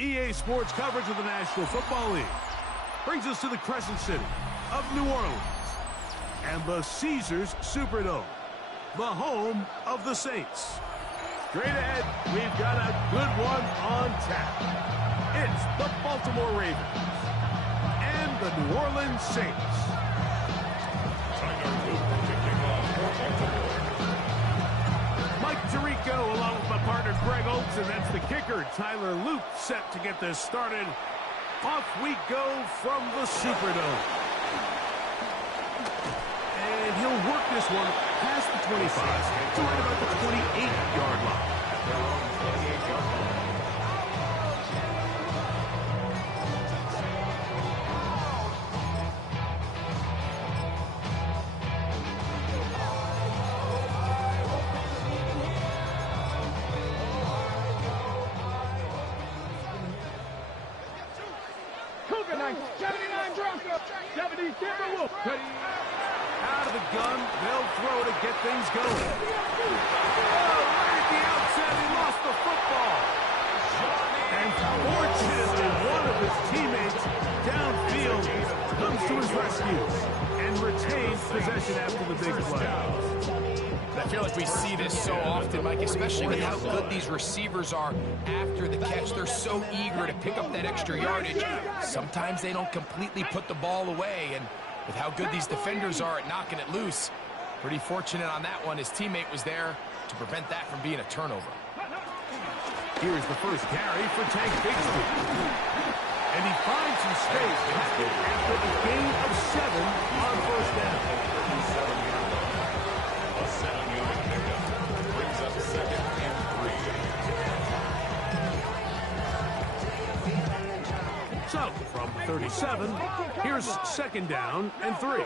EA Sports coverage of the National Football League brings us to the Crescent City of New Orleans and the Caesars Superdome, the home of the Saints. Straight ahead, we've got a good one on tap. It's the Baltimore Ravens and the New Orleans Saints. Mike Tirico along with my partner Greg Oates, and that's the kicker Tyler Luke, set to get this started. Off we go from the Superdome. And he'll work this one past the 25 to right about the 28-yard line. Out of the gun, they'll throw to get things going. Oh, right at the outset, he lost the football. And fortunately, one of his teammates downfield comes to his rescue and retains possession after the big play. I feel like we see this so often, Mike, especially with how good these receivers are after the catch. They're so eager to pick up that extra yardage. Sometimes they don't completely put the ball away, and with how good these defenders are at knocking it loose, pretty fortunate on that one. His teammate was there to prevent that from being a turnover. Here's the first carry for Tank Bigsby. And he finds some space after a gain of 7 on first down. A 7-yard pickup brings up 2nd and 3. So, from the 37, here's 2nd down and 3.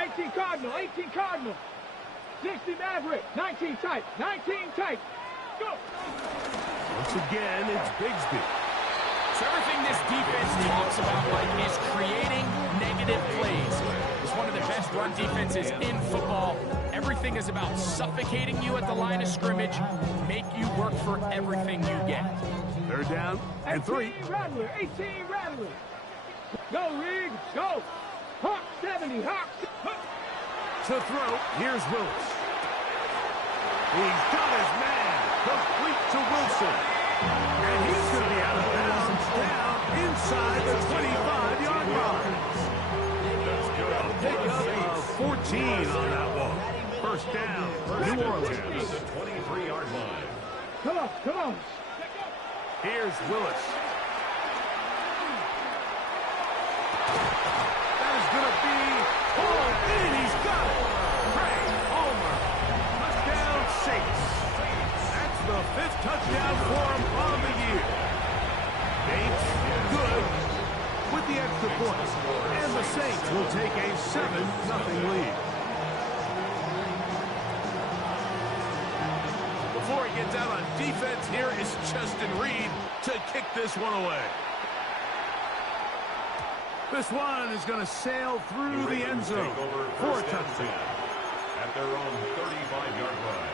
18 Cardinal, 18 Cardinal. 60 Maverick, 19 tight, 19 tight. Go! Once again, it's Bigsby. So everything this defense talks about, Mike, is creating negative plays. It's one of the best run defenses in football. Everything is about suffocating you at the line of scrimmage, make you work for everything you get. 3rd down and 3. 18 Rattler, 18 Rattler. Go, Riggs, go. Hawk 70, Hawk. To throw, here's Willis. He's got his man, complete to Wilson. And he's going to be out of bounds, down inside the 25-yard line. A pickup of 14 on that one. First down, New Orleans. The 23-yard line. Come on, come on. Here's Willis. That is going to be pulled in. He's got it. Craig Homer. Touchdown, Saints. That's the 5th touchdown for him on the year. Saints good with the extra point. And the Saints will take a 7-0 lead. Before he gets out on defense, here is Justin Reed to kick this one away. This one is going to sail through the end zone for a touchdown. At their own 35-yard line.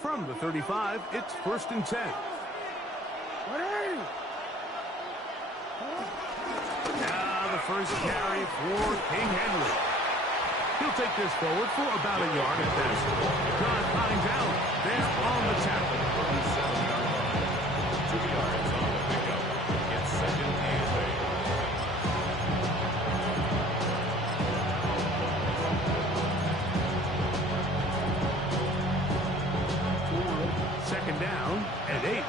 From the 35, it's 1st and 10. Now the first carry for King Henry. He'll take this forward for about a yard at best. John Pine down there on the tackle. 7-yard line. 2 yards on the pickup. It's 2nd and 8. 2nd down and 8.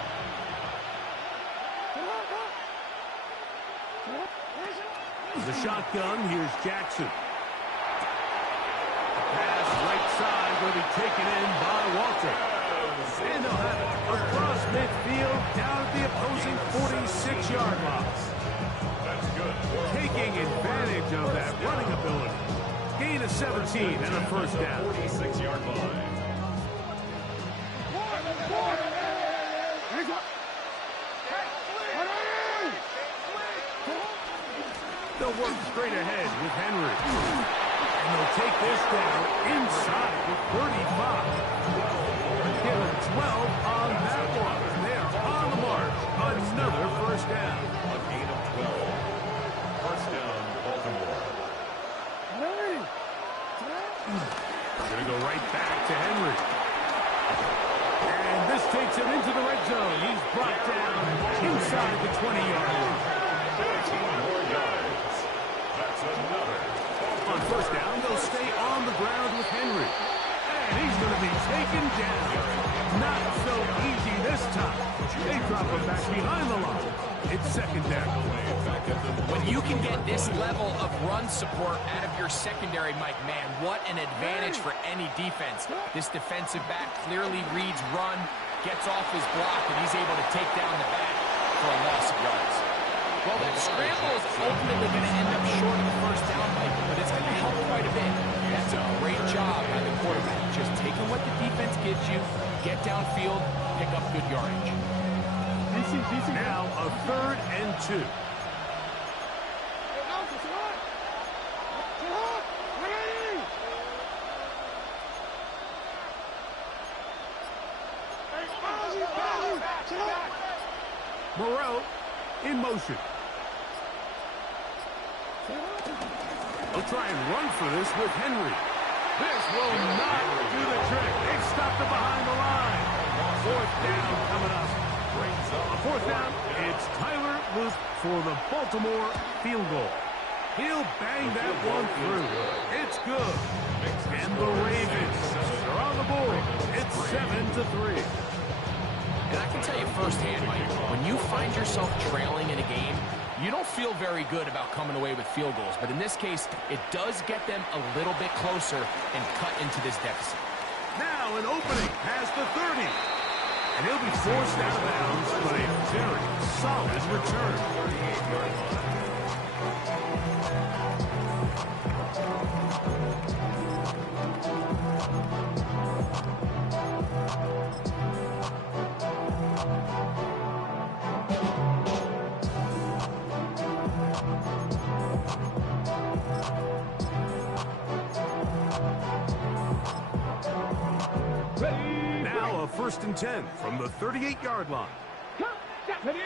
The shotgun, here's Jackson. Pass right side will be taken in by Walter. And they'll have it across midfield down at the opposing 46-yard line. That's good. Taking advantage of that running ability. Gain of 17 and a first down. 46-yard line. They'll work straight ahead with Henry. And they'll take this down inside the 35. Give them 12 on that one. They're on the march. Another first down. A gain of 12. First down, Baltimore. They're going to go right back to Henry. And this takes him into the red zone. He's brought down inside the 20-yard line. 14 more yards. That's another. On first down, they'll stay on the ground with Henry. And he's going to be taken down. Not so easy this time. They drop him back behind the line. It's second down. When you can get this level of run support out of your secondary, Mike, man, what an advantage for any defense. This defensive back clearly reads run, gets off his block, and he's able to take down the back for a loss of yards. Well, that scramble is ultimately going to end up short of the first down, Mike, but it's going to help quite a bit. That's a great job by the quarterback. Just taking what the defense gives you, get downfield, pick up good yardage. Now a 3rd and 2. Moreau in motion. They'll try and run for this with Henry. This will not do the trick. They stopped it behind the line. 4th down coming up. On 4th down, it's Tyler Luke for the Baltimore field goal. He'll bang that one through. It's good. And the Ravens are on the board. It's 7-3. And I can tell you firsthand, Mike, when you find yourself trailing in a game, you don't feel very good about coming away with field goals. But in this case, it does get them a little bit closer and cut into this deficit. Now an opening past the 30. And he'll be forced out of bounds, but a very solid return. Now a 1st and 10 from the 38-yard line. Ready?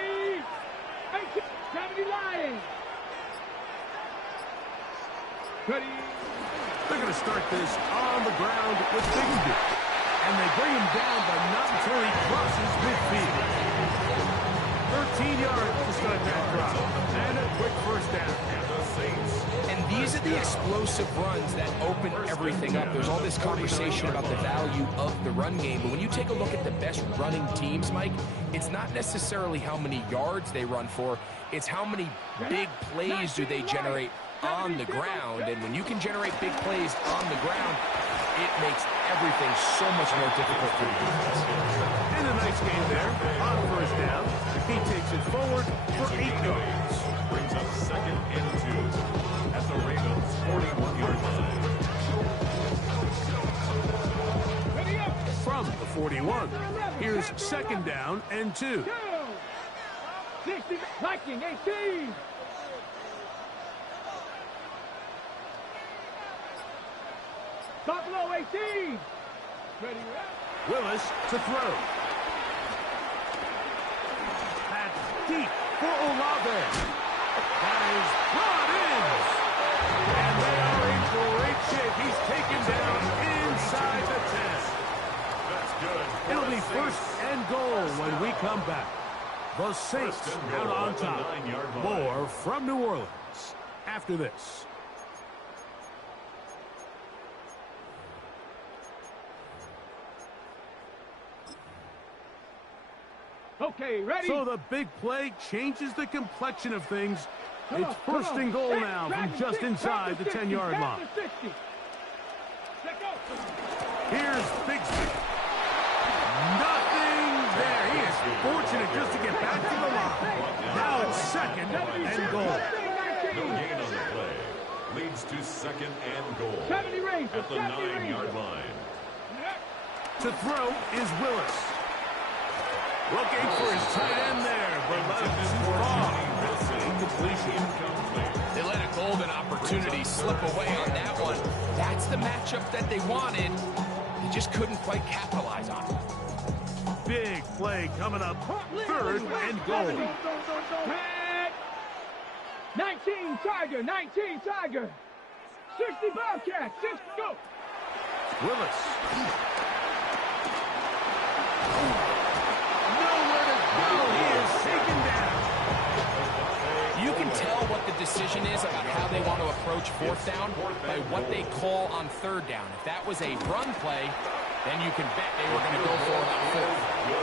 70 line. Ready? They're going to start this on the ground with Bigsby. And they bring him down, but not until he crosses midfield. 13 yards to start that drive. And a quick first down. And these are the explosive runs that open everything up. There's all this conversation about the value of the run game, but when you take a look at the best running teams, Mike, it's not necessarily how many yards they run for, it's how many big plays do they generate on the ground. And when you can generate big plays on the ground, it makes everything so much more difficult for the defense. And a nice game there on first down. He takes it forward for 8 yards. Brings up 2nd and 2 at the Ravens' 41-yard line. From the 41, here's 2nd down and 2. 60, Viking, 18. Top low, 18. Ready, Willis to throw. That's deep for Olave. That is brought in. And they are in great shape. He's taken down inside the 10. That's good. It'll be 1st and goal when we come back. The Saints out on top. More from New Orleans after this. Okay, ready? So the big play changes the complexion of things. It's 1st and goal now from just inside the 10-yard line. Here's Bigsby. Nothing there. He is fortunate just to get back to the line. Now it's 2nd and goal. No gain on the play. Leads to 2nd and goal at the 9-yard line. To throw is Willis. Looking for his tight end there, but left too far. Incompletion. They let a golden opportunity slip away on that one. That's the matchup that they wanted. They just couldn't quite capitalize on it. Big play coming up. 3rd and goal. 19 Tiger, 19 Tiger. 60 Bobcat, 6 go. Willis. Nowhere to go. He is taken down. You can tell what the decision is about how they want to approach 4th down by what they call on 3rd down. If that was a run play, then you can bet they were going to go for about 4th.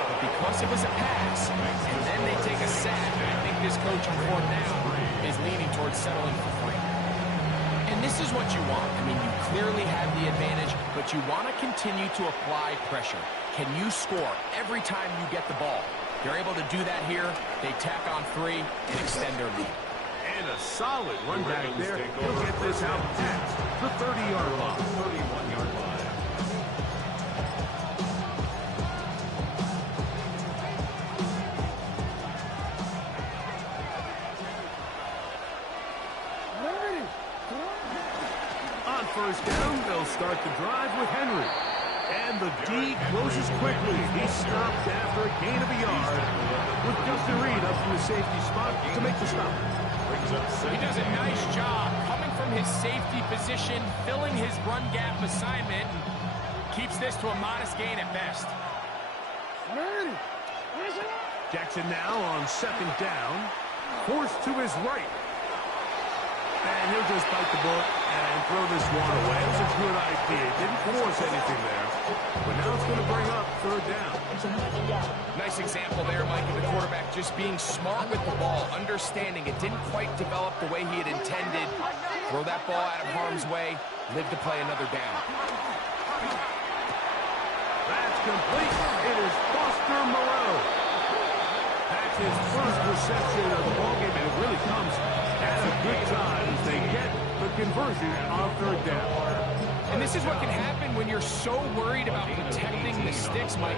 But because it was a pass, and then they take a sack, I think this coach on 4th down is leaning towards settling for 3. And this is what you want. I mean, you clearly have the advantage, but you want to continue to apply pressure. Can you score every time you get the ball? They're able to do that here. They tack on 3 and extend their lead. And a solid run back there. He'll get this out past the 30-yard line. 31-yard line. On 1st down, they'll start the drive with Henry. And the D closes quickly. He's stopped after a gain of a yard with Justin Reed up from the safety spot to make the stop. He does a nice job coming from his safety position, filling his run gap assignment, and keeps this to a modest gain at best. Jackson now on 2nd down. Forced to his right. And he'll just bite the bullet and throw this one away. It was a good idea. Didn't force anything there. But now it's going to bring up 3rd down. Nice example there, Mike, of the quarterback just being smart with the ball, understanding it didn't quite develop the way he had intended. Throw that ball out of harm's way, live to play another down. That's complete. It is Foster Moreau. That's his first reception of the ballgame, and it really comes at a good time as they get the conversion on 3rd down. And this is what can happen when you're so worried about protecting the sticks, Mike.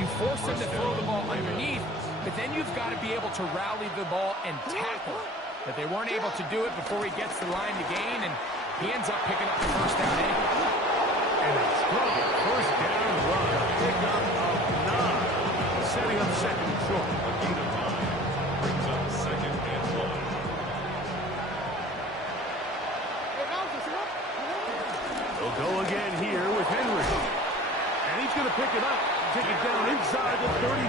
You force them to throw the ball underneath, but then you've got to be able to rally the ball and tackle. But they weren't able to do it before he gets the line to gain, and he ends up picking up the 1st down anyway. And a strong 1st down run. Pick up of 9. Setting up 2nd and short. A gain of 5. Brings up 2nd and 1. They'll go again here with Henry. And he's going to pick it up. Take it down inside the 35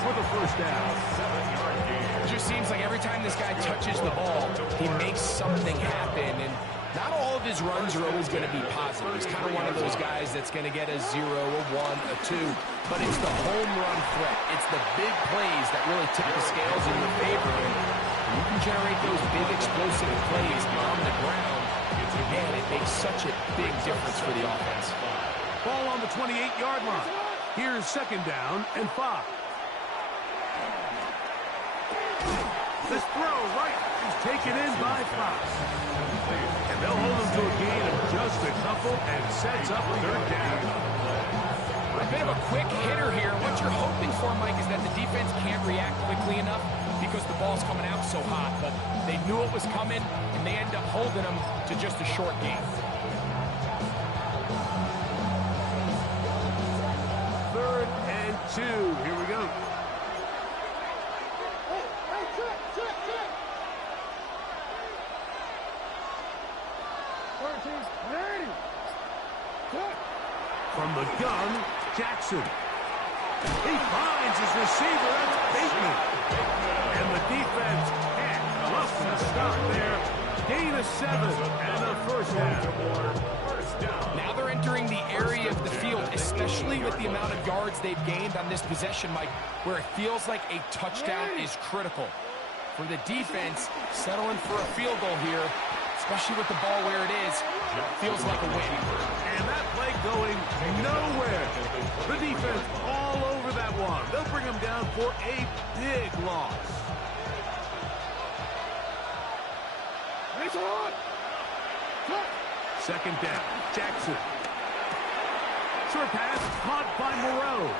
for the 1st down. 7-yard gain. It just seems like every time this guy touches the ball, he makes something happen. And not all of his runs are always going to be positive. He's kind of one of those guys that's going to get a 0, a 1, a 2. But it's the home run threat. It's the big plays that really tip the scales in your favor. And you can generate those big explosive plays on the ground. Man, it makes such a big difference for the offense. Ball on the 28-yard line. Here's 2nd down and 5. This throw right is taken in by Fox. And they'll hold him to a gain of just a couple and sets up 3rd down. A bit of a quick hitter here. What you're hoping for, Mike, is that the defense can't react quickly enough because the ball's coming out so hot. But they knew it was coming, and they end up holding them to just a short gain. 3rd and 2. Here we go. From the gun, Jackson. He finds his receiver. That's Bateman. And the defense can't bluff the stop there. Gain of 7 and a 1st down. Now they're entering the area of the field, especially with the amount of yards they've gained on this possession, Mike, where it feels like a touchdown is critical. For the defense, settling for a field goal here, especially with the ball where it is, feels like a win. And that play going nowhere. The defense all over that one. They'll bring them down for a big loss. Second down, Jackson. Short pass, caught by Moreau.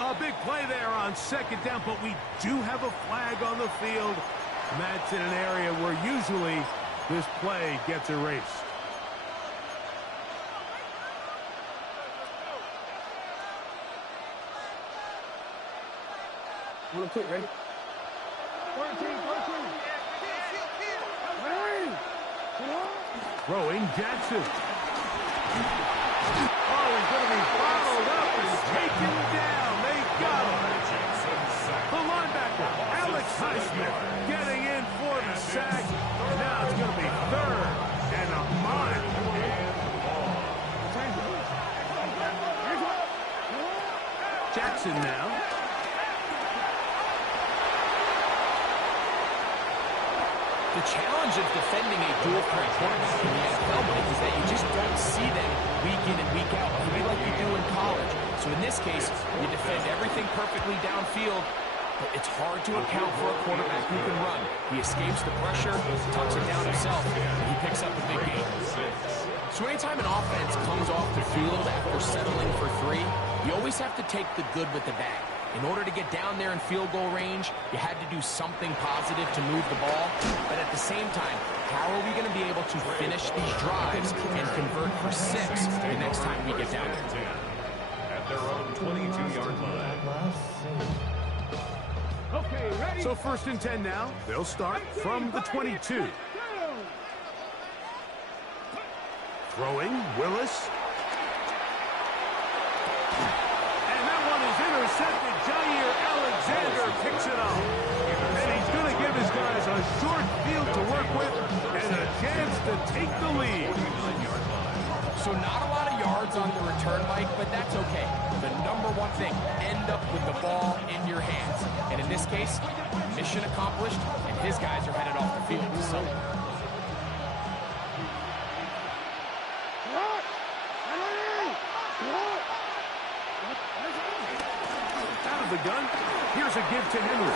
A big play there on 2nd down, but we do have a flag on the field. And that's in an area where usually this play gets erased. Real quick, ready? 14. Throwing Jackson. Oh, he's going to be followed up and taken down. They got him. The linebacker, Alex Highsmith, getting in for the sack. And now it's going to be 3rd and a mile. Jackson now. The challenge of defending a dual-threat quarterback in the NFL, Mike, is that you just don't see them week in and week out, maybe like you do in college. So in this case, you defend everything perfectly downfield, but it's hard to account for a quarterback who can run. He escapes the pressure, tucks it down himself, and he picks up a big gain. So anytime an offense comes off the field after settling for 3, you always have to take the good with the bad. In order to get down there in field goal range, you had to do something positive to move the ball. But at the same time, how are we going to be able to finish these drives and convert for 6 the next time we get down there? At their own 22-yard line. Okay, ready? So 1st and 10 now. They'll start from the 22. Throwing, Willis. And that one is intercepted. Jair Alexander picks it up. And he's going to give his guys a short field to work with and a chance to take the lead. So not a lot of yards on the return, Mike, but that's okay. The #1 thing, end up with the ball in your hands. And in this case, mission accomplished, and his guys are headed off the field. So out of the gun, here's a give to Henry.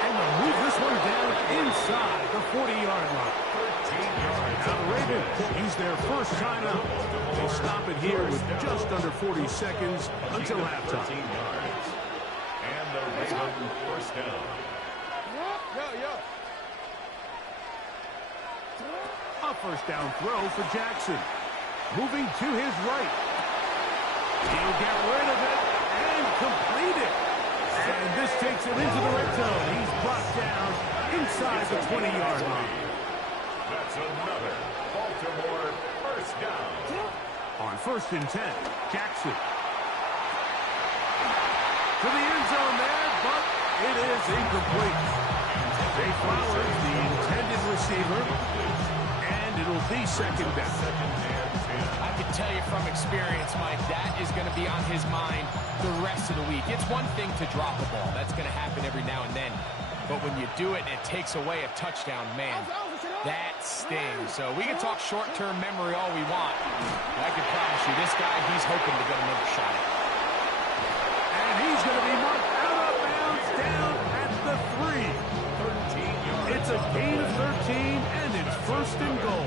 And they'll move this one down inside the 40-yard line. Now the Ravens use their first timeout. They stop it here with just under 40 seconds until halftime. And the Ravens first down. A first down throw for Jackson. Moving to his right. He'll get rid of it and complete it. And this takes him into the red zone. He's brought down inside the 20-yard line. That's another Baltimore first down. On 1st and 10, Jackson. To the end zone there, but it is incomplete. They flowers the intended receiver, and it'll be 2nd down. I can tell you from experience, Mike, that is going to be on his mind the rest of the week. It's one thing to drop the ball. That's going to happen every now and then. But when you do it and it takes away a touchdown, man, that stings. So we can talk short-term memory all we want. But I can promise you, this guy, he's hoping to get another shot at it. And he's going to be marked out of bounds down at the 3. 13 yards. It's a gain of 13, and it's 1st and goal.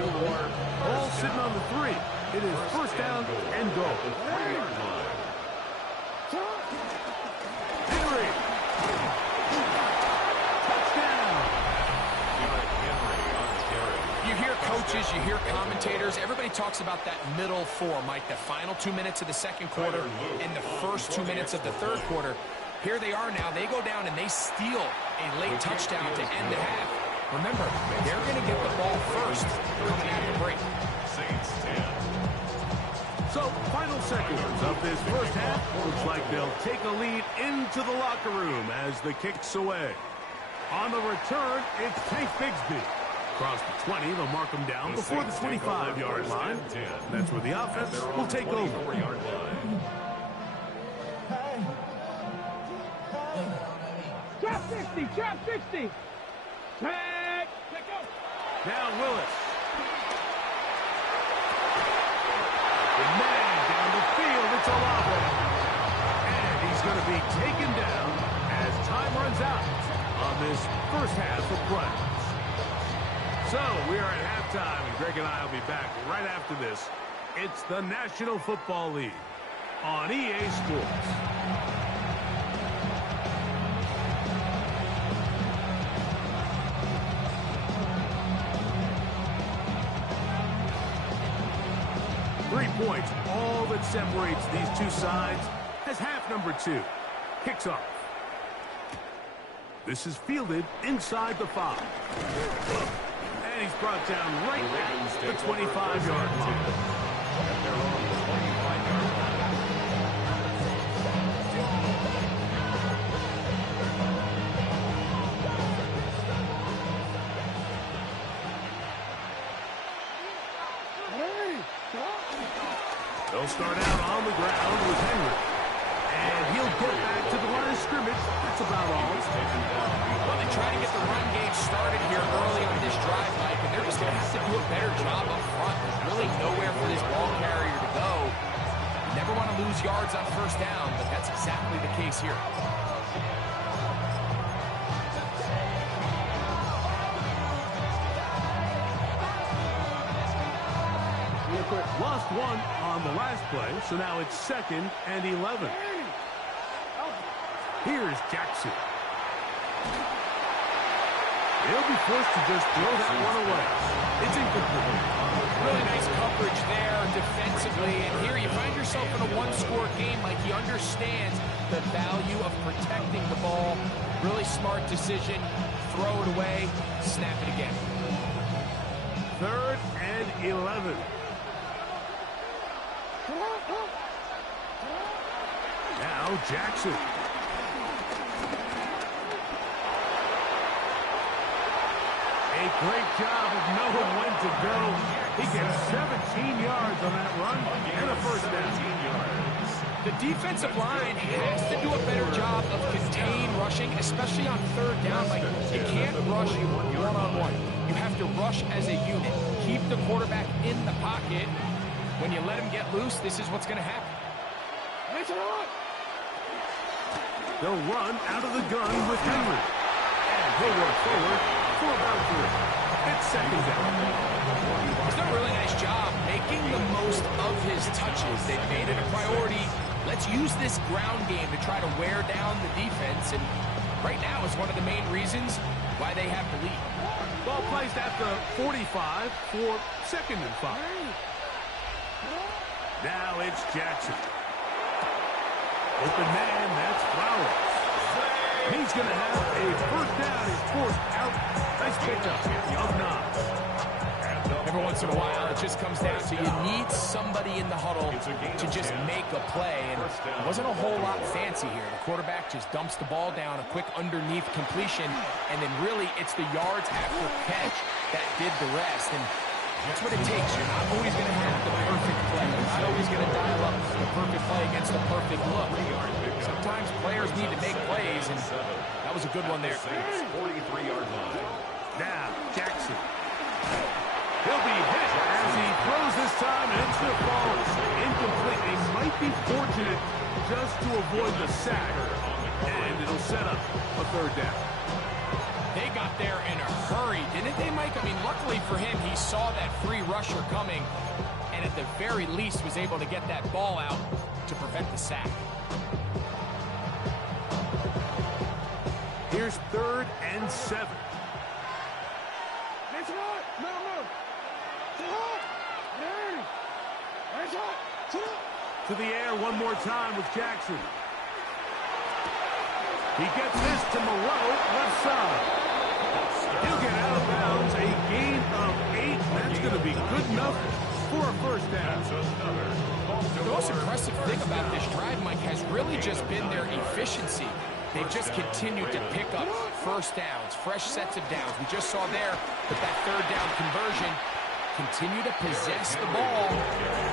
Ball sitting on the 3. It is 1st down and goal. Henry. Touchdown. You hear coaches, you hear commentators, everybody talks about that middle 4, Mike, the final 2 minutes of the 2nd quarter and the first 2 minutes of the 3rd quarter. Here they are now. They go down and they steal a late touchdown to end the half. Remember, they're going to get the ball first coming out of the break. Saints 10. So, final seconds of this first half. Looks like they'll take a lead into the locker room as the kick's away. On the return, it's Tank Bigsby. Across the 20, they'll mark them down before the 25-yard line. That's where the offense will take over. Trap 60, trap 60. Tag. Now Willis. The man down the field, it's Olave. And he's going to be taken down as time runs out on this first half of play. So we are at halftime, and Greg and I will be back right after this. It's the National Football League on EA Sports. points, all that separates these two sides as half number 2 kicks off. This is fielded inside the 5. And he's brought down right at the 25-yard line. They'll start out on the ground with Henry. And he'll get back to the line of scrimmage. That's about all. Well, they try to get the run game started here early on this drive, Mike, and they're just going to have to do a better job up front. There's really nowhere for this ball carrier to go. You never want to lose yards on first down, but that's exactly the case here. Lost one on the last play, so now it's 2nd and 11. Here's Jackson. He'll be forced to just throw that one away. It's incomplete. Really nice coverage there defensively, and here you find yourself in a one-score game. Like, he understands the value of protecting the ball. Really smart decision. Throw it away, snap it again. 3rd and 11. Now Jackson. A great job of knowing when to go. He gets 17 yards on that run and a first down. The defensive line has to do a better job of contain rushing, especially on 3rd down. Like, you can't rush one-on-one. You have to rush as a unit. Keep the quarterback in the pocket. When you let him get loose, this is what's going to happen. They'll run out of the gun with Henry. And he'll work forward for about 3. It's 2nd down. He's done a really nice job making the most of his touches. They've made it a priority. Let's use this ground game to try to wear down the defense. And right now is one of the main reasons why they have the lead. Ball placed at the 45 for 2nd and 5. Now it's Jackson. Open man, that's Flowers. He's going to have a first down. He's forced out. Nice pickup of 9. Every once in a while, it just comes down to you need somebody in the huddle to just make a play. And it wasn't a whole lot fancy here. The quarterback just dumps the ball down, a quick underneath completion, and then really it's the yards after catch that did the rest. And that's what it takes. You're not always going to have the perfect play. You're not always going to dial up the perfect play against the perfect look. Sometimes players need to make plays, and that was a good one there. 43-yard line. Now, Jackson. He'll be hit as he throws this time, and it's going to fall incomplete. He might be fortunate just to avoid the sack, and it'll set up a 3rd down. They got there in a hurry, didn't they, Mike? I mean, luckily for him, he saw that free rusher coming, and at the very least was able to get that ball out to prevent the sack. Here's 3rd and 7. To the air one more time with Jackson. He gets this to Moreau, left side. He'll get out of bounds, a gain of 8. That's going to be good enough for a first down. The most impressive thing about this drive, Mike, has really just been their efficiency. They've just continued to pick up first downs, fresh sets of downs. We just saw there with that 3rd down conversion. Continue to possess the ball.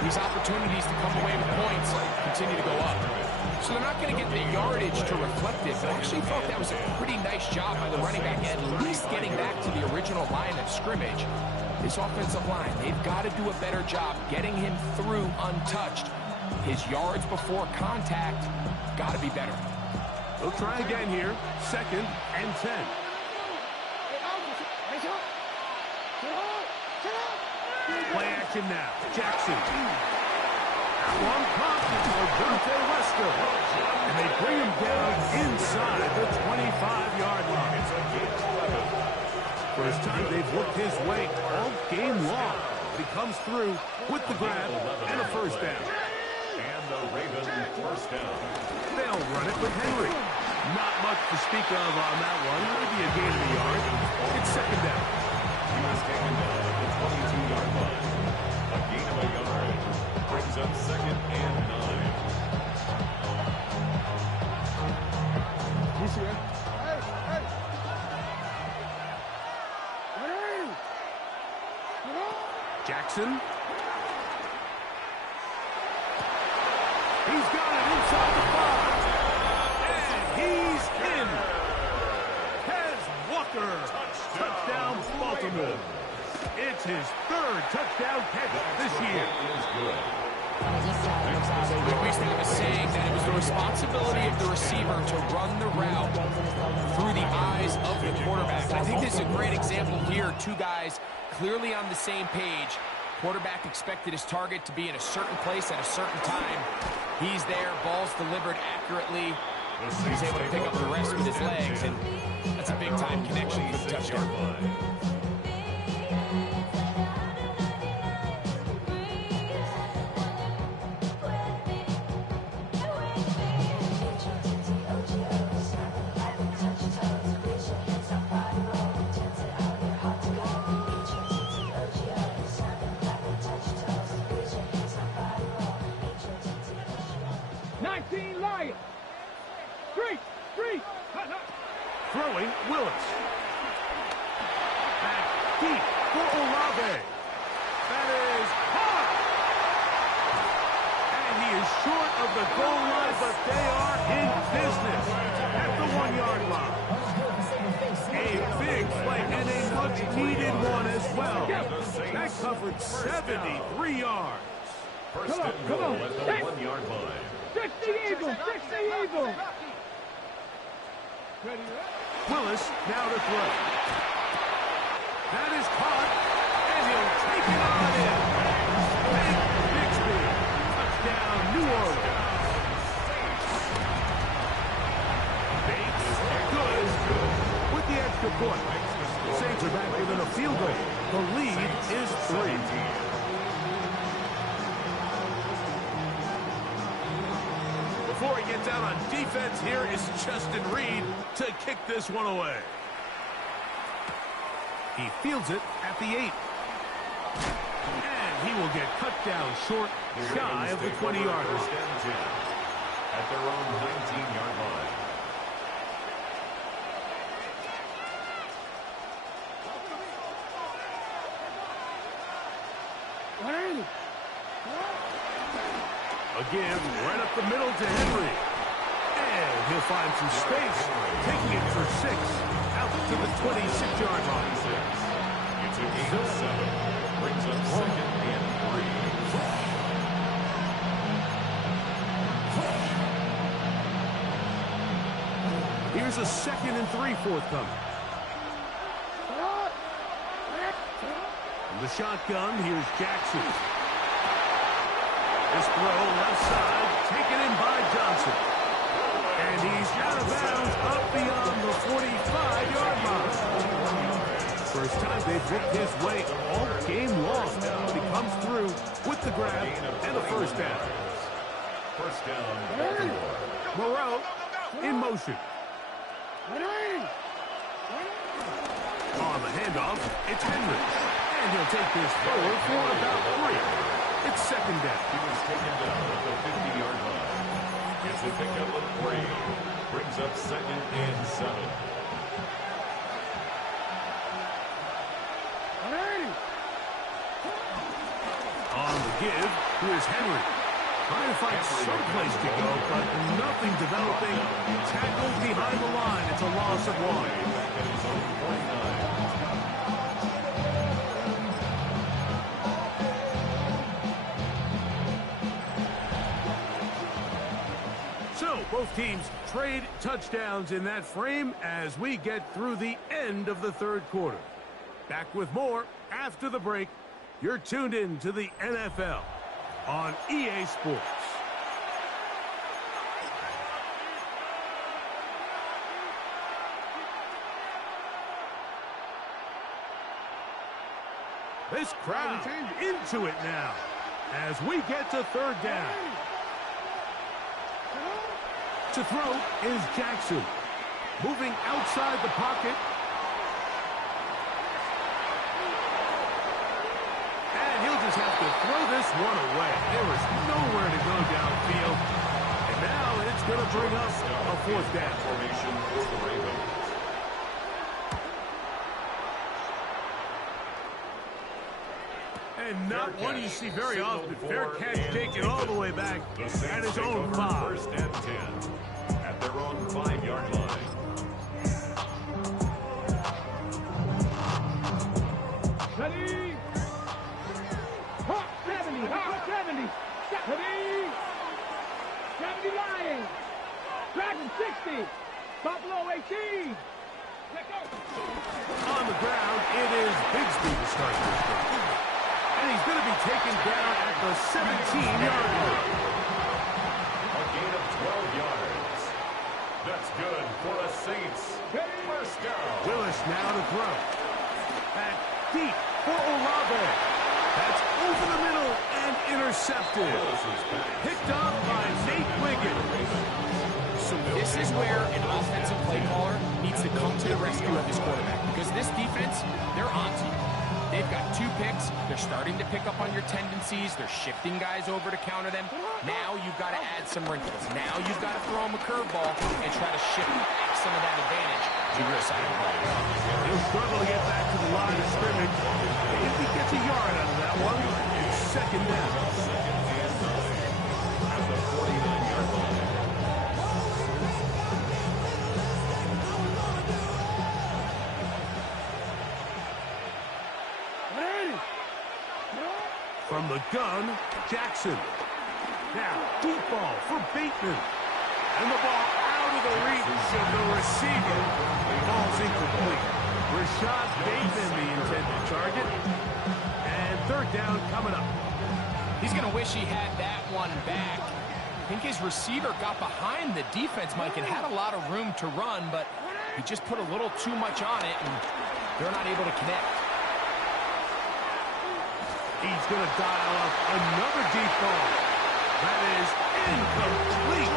These opportunities to come away with points continue to go up. So they're not going to get the yardage to reflect it, but I actually thought that was a pretty nice job by the running back, at least getting back to the original line of scrimmage. This offensive line, they've got to do a better job getting him through untouched. His yards before contact got to be better. They'll try again here. 2nd and 10. Play action now. Jackson. Long confidence for Dante Wesker. And they bring him down inside the 25-yard line. First time they've worked his way all game long. He comes through with the grab and a first down. And the Ravens first down. They'll run it with Henry. Not much to speak of on that one. Maybe a gain of a yard. It's second down. He was taken down at the 22-yard line. A gain of a yard brings up second and 9. You see it? Hey! Jackson. He's got it inside the 5. And he's in. Has Walker. Touchdown, Baltimore. It's his third touchdown catch this year. We used to have a saying that it was the responsibility of the receiver to run the route through the eyes of the quarterback. And I think this is a great example here. Two guys clearly on the same page. Quarterback expected his target to be in a certain place at a certain time. He's there, ball's delivered accurately. He's able to pick up the rest with his legs, and that's a big-time connection for the touchdown. Throwing, Willis. Back deep for Olave. That is hard. And he is short of the goal line, but they are in business at the 1-yard line. A big play and a much-needed one as well. That covered 73 yards. First and goal at the 1-yard line. Fix the eagle! Fix the eagle! Willis now to throw. That is caught, and he'll take it on in. Big Bixby. Touchdown, New Orleans. Bates, good. With the extra point. The Saints are back within a field goal. The lead is 3. Before he gets out on defense, here is Justin Reed to kick this one away. He fields it at the 8. And he will get cut down short, shy of the 20-yard line. At their own 19-yard line. Again, right up the middle to Henry. And he'll find some space, taking it for 6, out to the 26-yard line. It's a gain of 7. Brings up second and 3. Here's a 2nd and 3 forthcoming. From the shotgun, here's Jackson. This throw left side, taken in by Johnson. And he's out of bounds up beyond the 45-yard line. First time they've ripped his way all game long. He comes through with the grab and a first down. First down, Baltimore. Moreau in motion. On the handoff, it's Henry. And he'll take this forward for about 3. It's second down. He was taken down at the 50-yard line. It's a pickup of 3. Brings up second and 7. On the give, here's Henry. Trying to find some place to go, but nothing developing. Tackled behind the line. It's a loss of 1. So, both teams trade touchdowns in that frame as we get through the end of the third quarter. Back with more after the break. You're tuned in to the NFL on EA Sports. This crowd into it now. As we get to third down. To throw is Jackson. Moving outside the pocket. And he'll just have to throw this one away. There was nowhere to go downfield. And now it's going to bring us a fourth down. Formation for the Ravens. And not one you see very often. Fair catch taken all the way back at his own 5. First and 10 at their own 5-yard line. Ready? Hawk 70, Hawk 70. Ready? 70 Lions. Dragon 60. Buffalo 18. Let's go. On the ground, it is Bigsby to start this drive. And he's going to be taken down at the 17-yard line. A gain of 12 yards. That's good for the Saints. First down. Willis now to throw. Back deep for Olave. That's over the middle and intercepted. Picked up by Nate Wiggins. So this is where an offensive play caller needs to come to the rescue of his quarterback, because this defense, they're onto you. They've got 2 picks. They're starting to pick up on your tendencies. They're shifting guys over to counter them. Now you've got to add some wrinkles. Now you've got to throw them a curveball and try to shift back some of that advantage to your side of the ball. He'll struggle to get back to the line of scrimmage. If he gets a yard out of that one, it's second down. At the 49-yard line. From the gun, Jackson. Now, deep ball for Bateman. And the ball out of the reach of the receiver. Ball's incomplete. Rashad Bateman, the intended target. And third down coming up. He's going to wish he had that one back. I think his receiver got behind the defense, Mike, and had a lot of room to run, but he just put a little too much on it, and they're not able to connect. He's going to dial up another deep ball. That is incomplete.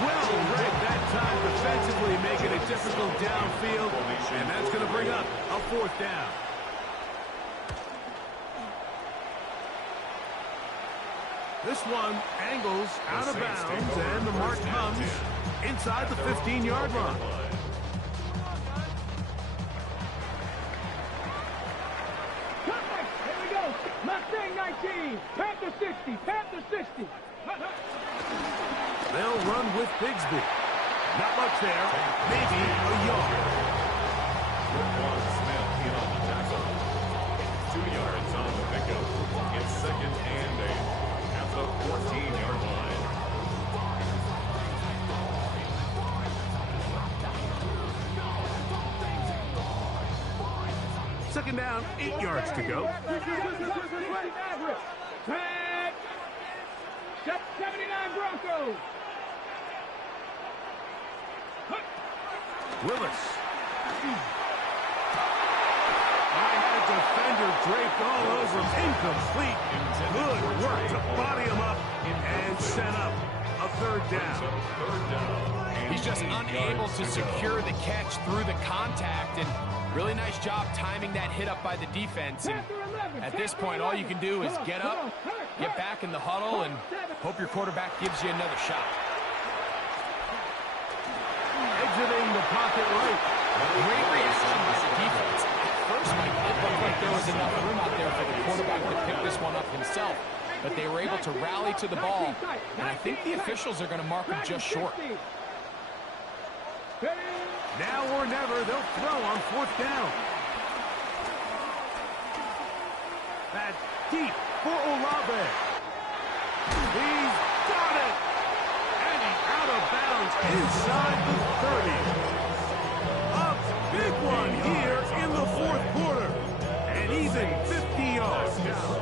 Well read that time defensively, making it difficult downfield. And that's going to bring up a fourth down. This one angles out of bounds, and the mark comes inside the 15-yard line. Mustang 19, Panther 60, Panther 60. They'll run with Bigsby. Not much there, maybe a yard. Roquan Smith in on the tackle. 2 yards on the pickup. It's second and 8 at the 14-yard line. Second down, 8 yards to go. Tag. 79 Broncos. Willis. I had a defender draped all over him. Incomplete. Good work to body him up and set up a third down. He's just unable to secure the catch through the contact, and really nice job timing that hit up by the defense. And at this point, all you can do is get up, get back in the huddle, and hope your quarterback gives you another shot. Exiting the pocket right. Great reaction by the defense. At first, Mike, it looked like there was enough room out there for the quarterback to pick this one up himself, but they were able to rally to the ball, and I think the officials are going to mark him just short. Now or never, they'll throw on fourth down. That's deep for Olave. He's got it. And he's out of bounds inside the 30. A big one here in the fourth quarter. And even 50 yards down.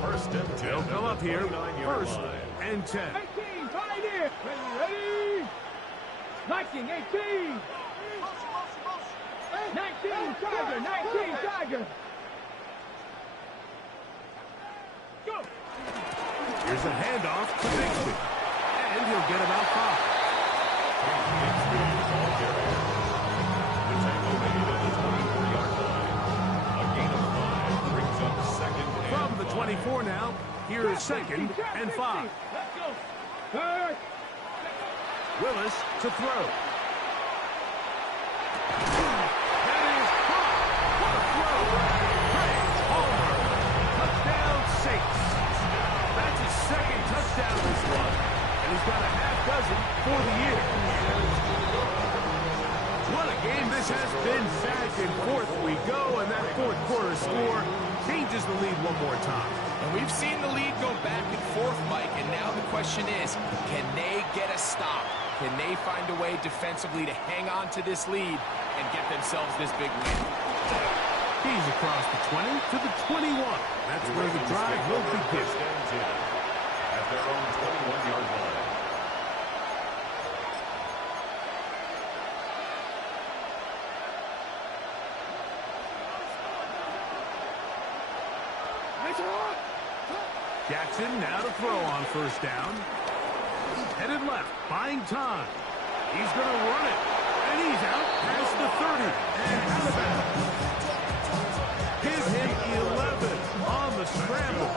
First and 10. They'll come up here, first and 10. 18, Pioneer. Ready? Viking, 18. 19, Tiger, 19, Tiger. Go. a handoff to Bixby. And he'll get about 5. Bixby, ball carrier. The tackle made at the 24-yard line. A gain of 5 brings up second and From the 5. 24 now, here is second and 5. Let's go. Third. Willis to throw. That is caught. What a throw. Craig Palmer. Touchdown Saints. That's his second touchdown this one. And he's got a half dozen for the year. What a game this has been. Back and forth we go, and that fourth quarter score changes the lead one more time. And we've seen the lead go back and forth, Mike, and now the question is, can they get a stop? Can they find a way defensively to hang on to this lead and get themselves this big win? He's across the 20 to the 21. That's where the drive will begin. At their own 21-yard line. Jackson now to throw on first down. Headed left, buying time. He's going to run it. And he's out past the 30 and out of bounds. Give him 11 on the scramble.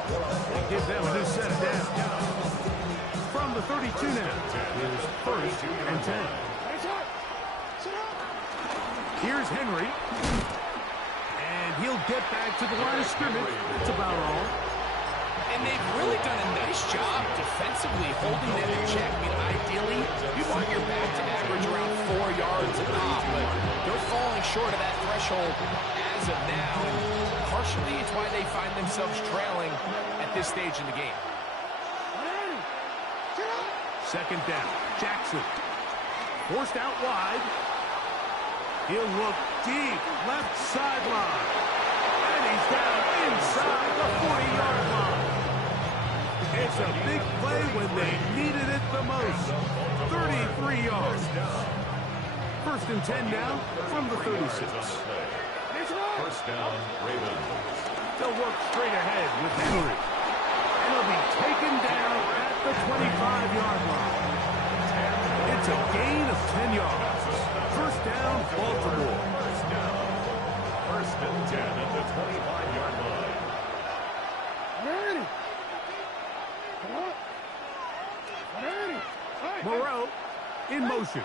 And give them a new set down. From the 32 now is first and 10. Here's Henry. And he'll get back to the line of scrimmage. That's about all. And they've really done a nice job defensively holding them in check. I mean, ideally, you want your back to average around 4 yards a pop, but they're falling short of that threshold as of now. And partially, it's why they find themselves trailing at this stage in the game. Second down, Jackson. Forced out wide. He'll look deep, left sideline. And he's down inside the 40-yard line. It's a big play when they needed it the most. 33 yards. First and 10 now from the 36. First down, Ravens. They'll work straight ahead with Henry. And he'll be taken down at the 25-yard line. It's a gain of 10 yards. First down, Baltimore. First and 10 at the 25-yard line. Moreau in motion.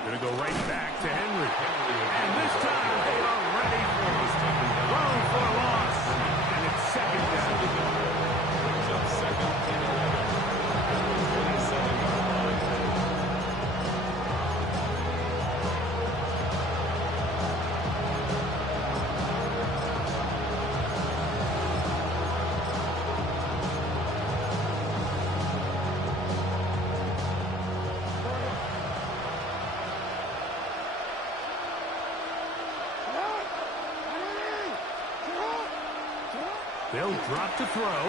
Going to go right back to Henry. And this time they are ready for it. Thrown for a loss. And it's second down. Brings up second and 11. 27-yard line. They'll drop to throw.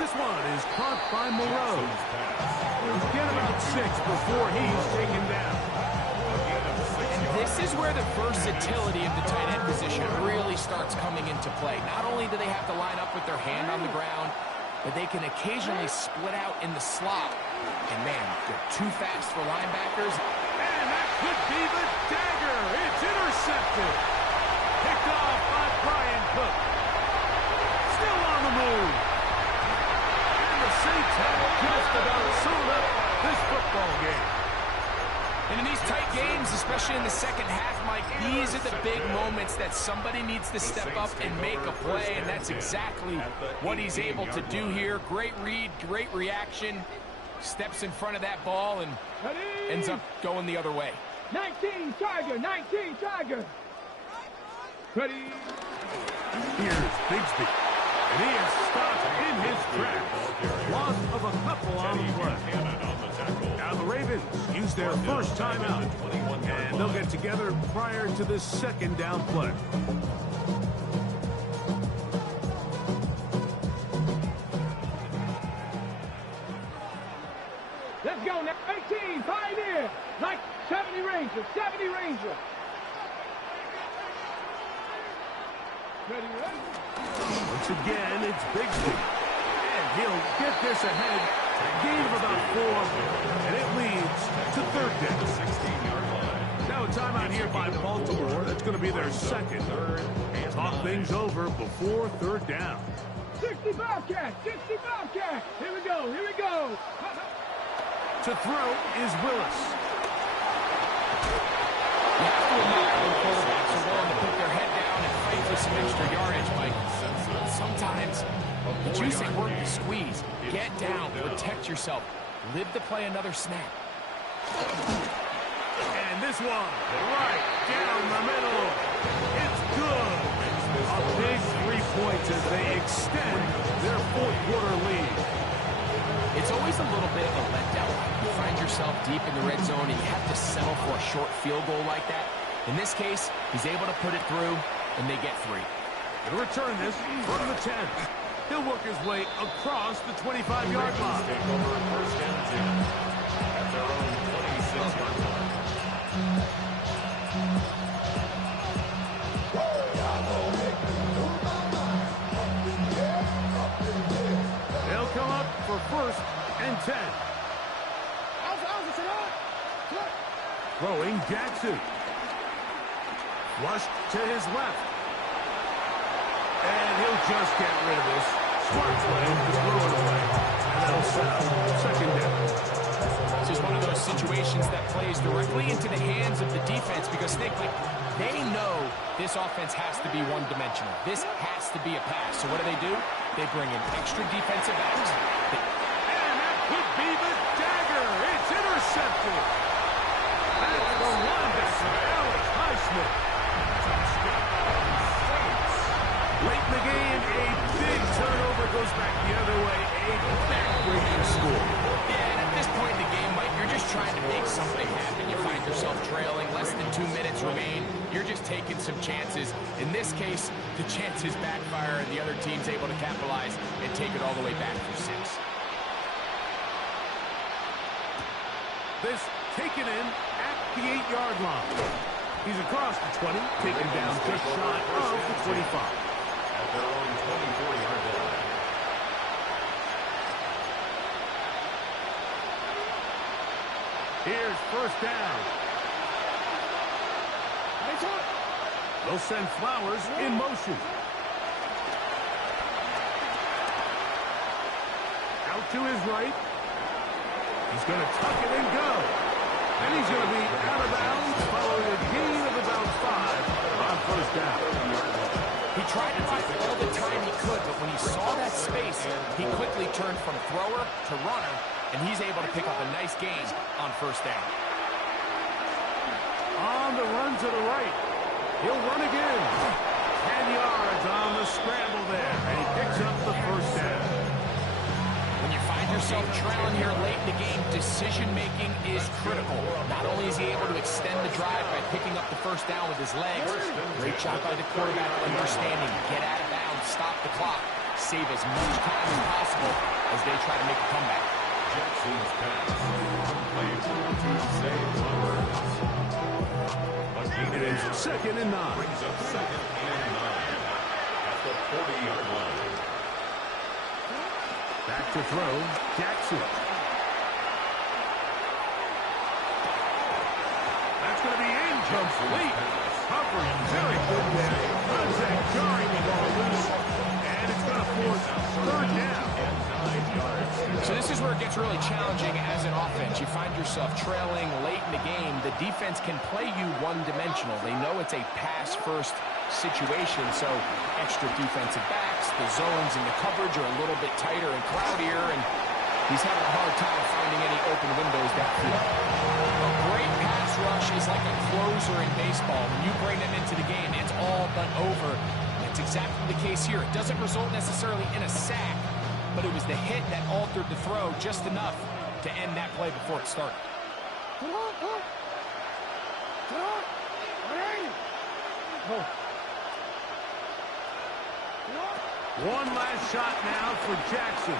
This one is caught by Moreau. He'll get about 6 before he's taken down. And this is where the versatility of the tight end position really starts coming into play. Not only do they have to line up with their hand on the ground, but they can occasionally split out in the slot. And man, they're too fast for linebackers. And that could be the dagger. It's intercepted. Picked off by Brian Cook. Still on the move. And the Saints have just about sewn up this football game. And in these tight games, especially in the second half, Mike, these are the big moments that somebody needs to step up and make a play, and that's exactly what he's able to do here. Great read, great reaction. Steps in front of that ball and ends up going the other way. 19 Tiger, 19 Tiger. Ready. Here's Bixby. And he is stopped in his tracks. Loss of a couple on the play. Now the Ravens use their first timeout. And they'll get together prior to this second down play. Let's go now. 18, Pioneer. Ranger, 70 Ranger. Ready, ready. Once again, it's Bigsby. And he'll get this ahead. A gain of about 4, and it leads to third down. 16-yard line. Now a timeout here by Baltimore. That's going to be their second. Talk things over before third down. 60 Bobcat, 60 Bobcat. Here we go, here we go. To throw is Willis. You have to admit when quarterbacks are willing to put their head down and fight for some extra yardage, Mike. Sometimes the juice ain't worth the squeeze. Get down, protect yourself, live to play another snap. And this one, right down the middle. It's good. A big 3 points as they extend their fourth-quarter lead. It's always a little bit of a letdown. You find yourself deep in the red zone and you have to settle for a short field goal like that. In this case, he's able to put it through, and they get 3. He'll return this from the 10. He'll work his way across the 25-yard line. Take over first and 10 at their own 26-yard line. They'll come up for first and 10. Throwing Jackson. Flushed to his left. And he'll just get rid of this. Smart play to throw it away. And that'll set up second down. This is one of those situations that plays directly into the hands of the defense because they know this offense has to be one-dimensional. This has to be a pass. So what do? They bring in extra defensive backs. And that could be the dagger. It's intercepted. That's the linebacker, Alex Highsmith. Late in the game, a big turnover goes back the other way. A back-breaking score. Yeah, and at this point in the game, Mike, you're just trying to make something happen. You find yourself trailing, less than 2 minutes remain. You're just taking some chances. In this case, the chances backfire, and the other team's able to capitalize and take it all the way back for 6. This taken in at the 8-yard line. He's across the 20, taken down just shy of the 25. At their own 24-yard line. Here's first down. They'll send Flowers in motion. Out to his right. He's going to tuck it and go. And he's going to be out of bounds following a gain of about 5 on first down. He tried to buy all the time he could, but when he saw that space, he quickly turned from thrower to runner, and he's able to pick up a nice gain on first down. On the run to the right. He'll run again. 10 yards on the scramble there, and he picks up the first down. When you find yourself trailing here late in the game, decision-making is critical. Not only is he able to extend the drive by picking up the first down with his legs, great job by the quarterback understanding, get out of bounds, stop the clock, save as much time as possible as they try to make a comeback. Jackson's pass. Complete to save Flowers. It is second and 9. Brings up second and 9 at the 40-yard line. Back to throw, Jackson. That's going to be incomplete. Covering very good there. Contact jarring the ball loose. And it's going to force third down. And 9 yards. So this is where it gets really challenging as an offense. You find yourself trailing late in the game. The defense can play you one-dimensional. They know it's a pass-first situation, so extra defensive backs, the zones and the coverage are a little bit tighter and cloudier, and he's having a hard time finding any open windows downfield. A great pass rush is like a closer in baseball. When you bring them into the game, it's all but over. That's exactly the case here. It doesn't result necessarily in a sack, but it was the hit that altered the throw just enough to end that play before it started. One last shot now for Jackson.